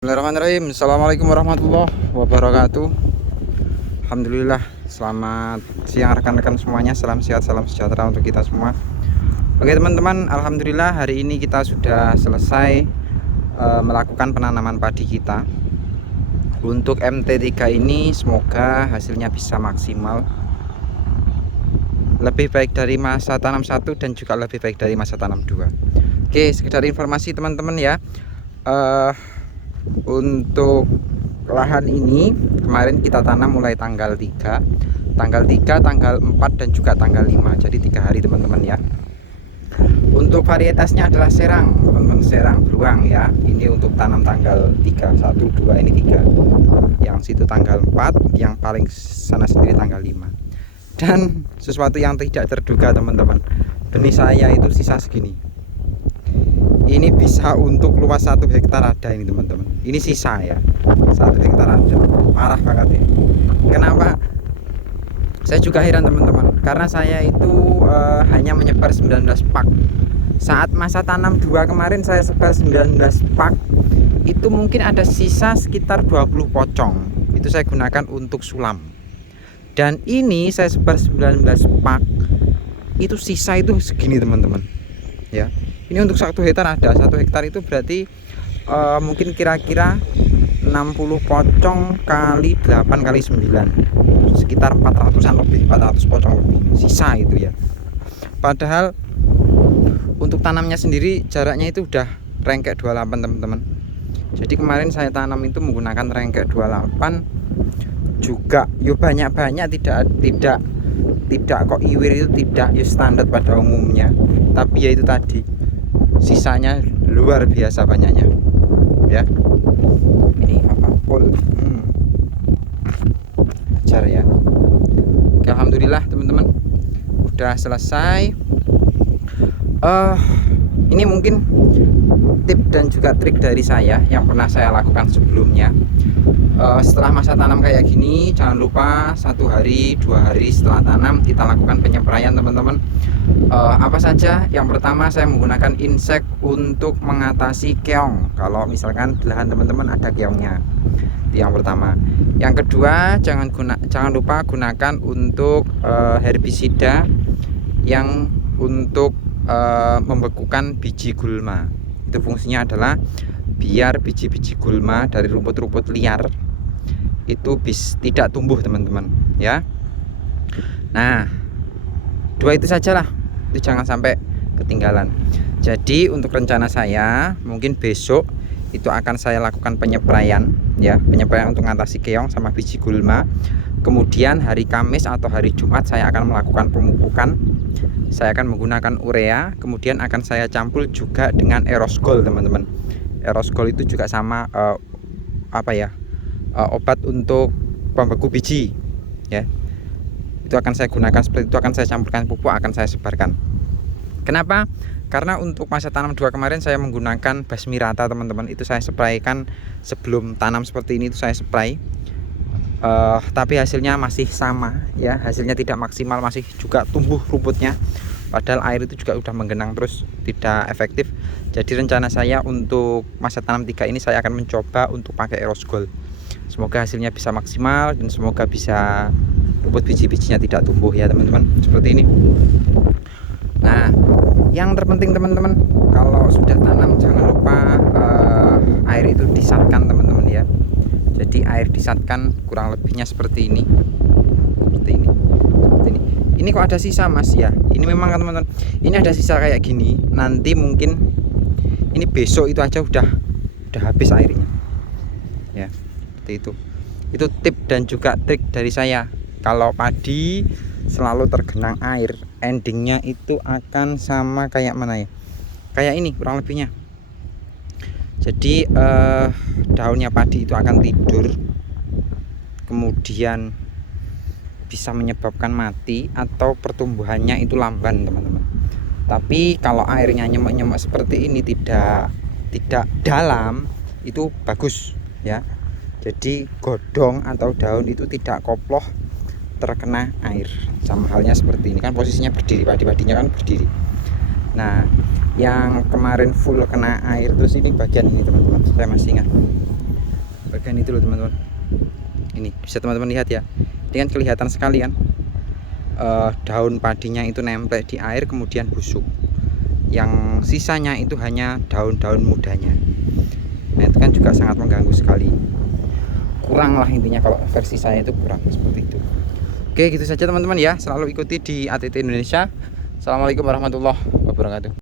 Bismillahirrahmanirrahim. Assalamualaikum warahmatullahi wabarakatuh. Alhamdulillah. Selamat siang rekan-rekan semuanya. Salam sehat, salam sejahtera untuk kita semua. Oke teman-teman, alhamdulillah hari ini kita sudah selesai melakukan penanaman padi kita. Untuk MT3 ini semoga hasilnya bisa maksimal, lebih baik dari masa tanam 1 dan juga lebih baik dari masa tanam 2. Oke, sekedar informasi teman-teman ya. Untuk lahan ini kemarin kita tanam mulai tanggal 3, tanggal 4 dan juga tanggal 5. Jadi 3 hari teman-teman ya. Untuk varietasnya adalah serang, teman-teman, serang beruang ya. Ini untuk tanam tanggal 3, 1, 2 ini 3. Yang situ tanggal 4, yang paling sana sendiri tanggal 5. Dan sesuatu yang tidak terduga teman-teman, benih saya itu sisa segini. Ini bisa untuk luas 1 hektar ada ini teman-teman. Ini sisa ya, 1 hektar ada. Parah banget ya. Kenapa? Saya juga heran teman-teman, karena saya itu hanya menyebar 19 pak. Saat masa tanam 2 kemarin saya sebar 19 pak. Itu mungkin ada sisa sekitar 20 pocong. Itu saya gunakan untuk sulam. Dan ini saya sebar 19 pak. Itu sisa itu segini teman-teman. Ya. Ini untuk 1 hektar ada. 1 hektar itu berarti mungkin kira-kira 60 pocong kali 8 kali 9, sekitar 400-an lebih, 400 pocong lebih sisa itu ya. Padahal untuk tanamnya sendiri jaraknya itu udah rengkek 28 teman-teman. Jadi kemarin saya tanam itu menggunakan rengkek 28 juga. Yo banyak-banyak, tidak kok iwir itu tidak ya standar pada umumnya. Tapi ya itu tadi, sisanya luar biasa banyaknya ya. Ini apa pol ajar ya. Oke, alhamdulillah teman-teman udah selesai. Ini mungkin tip dan juga trik dari saya yang pernah saya lakukan sebelumnya. Setelah masa tanam kayak gini, jangan lupa 1 hari 2 hari setelah tanam kita lakukan penyepraian teman-teman. Apa saja? Yang pertama saya menggunakan insek untuk mengatasi keong. Kalau misalkan di lahan teman-teman ada keongnya, itu yang pertama. Yang kedua, jangan lupa gunakan untuk herbisida yang untuk membekukan biji gulma. Itu fungsinya adalah biar biji-biji gulma dari rumput-rumput liar itu tidak tumbuh teman-teman ya. Nah, 2 itu sajalah, itu jangan sampai ketinggalan. Jadi untuk rencana saya mungkin besok itu akan saya lakukan penyepraian ya, penyepraian untuk mengatasi keong sama biji gulma. Kemudian hari Kamis atau hari Jumat saya akan melakukan pemupukan. Saya akan menggunakan urea, kemudian akan saya campur juga dengan Erosgol teman-teman. Erosgol itu juga sama obat untuk pembeku biji ya. Itu akan saya gunakan seperti itu, akan saya campurkan pupuk, akan saya sebarkan. Kenapa? Karena untuk masa tanam 2 kemarin saya menggunakan basmi rata teman-teman. Itu saya spraykan sebelum tanam seperti ini, itu saya spray. Tapi hasilnya masih sama ya, hasilnya tidak maksimal, masih juga tumbuh rumputnya. Padahal air itu juga udah menggenang terus, tidak efektif. Jadi rencana saya untuk masa tanam 3 ini saya akan mencoba untuk pakai Erosgol. Semoga hasilnya bisa maksimal dan semoga bisa rumput biji-bijinya tidak tumbuh ya teman-teman, seperti ini. Nah, yang terpenting teman-teman, kalau sudah tanam jangan lupa air itu disatkan teman-teman ya. Jadi air disatkan kurang lebihnya seperti ini. Seperti ini. Ini kok ada sisa Mas ya. Ini memang teman-teman, ini ada sisa kayak gini. Nanti mungkin ini besok itu aja udah habis airnya. Ya, seperti itu. Itu tip dan juga trik dari saya. Kalau padi selalu tergenang air, endingnya itu akan sama kayak mana ya? Kayak ini kurang lebihnya. Jadi daunnya padi itu akan tidur, kemudian bisa menyebabkan mati atau pertumbuhannya itu lamban teman-teman. Tapi kalau airnya nyemek-nyemek seperti ini, tidak dalam, itu bagus ya. Jadi godong atau daun itu tidak koploh terkena air. Sama halnya seperti ini kan, posisinya berdiri, padi-padinya kan berdiri. Nah, yang kemarin full kena air terus ini bagian ini teman-teman, saya masih ingat bagian itu loh teman-teman. Ini bisa teman-teman lihat ya, ini kan kelihatan sekali kan, daun padinya itu nempel di air kemudian busuk, yang sisanya itu hanya daun-daun mudanya. Nah itu kan juga sangat mengganggu sekali, kurang lah intinya, kalau versi saya itu kurang seperti itu. Oke gitu saja teman-teman ya, selalu ikuti di ATT Indonesia. Assalamualaikum warahmatullahi wabarakatuh.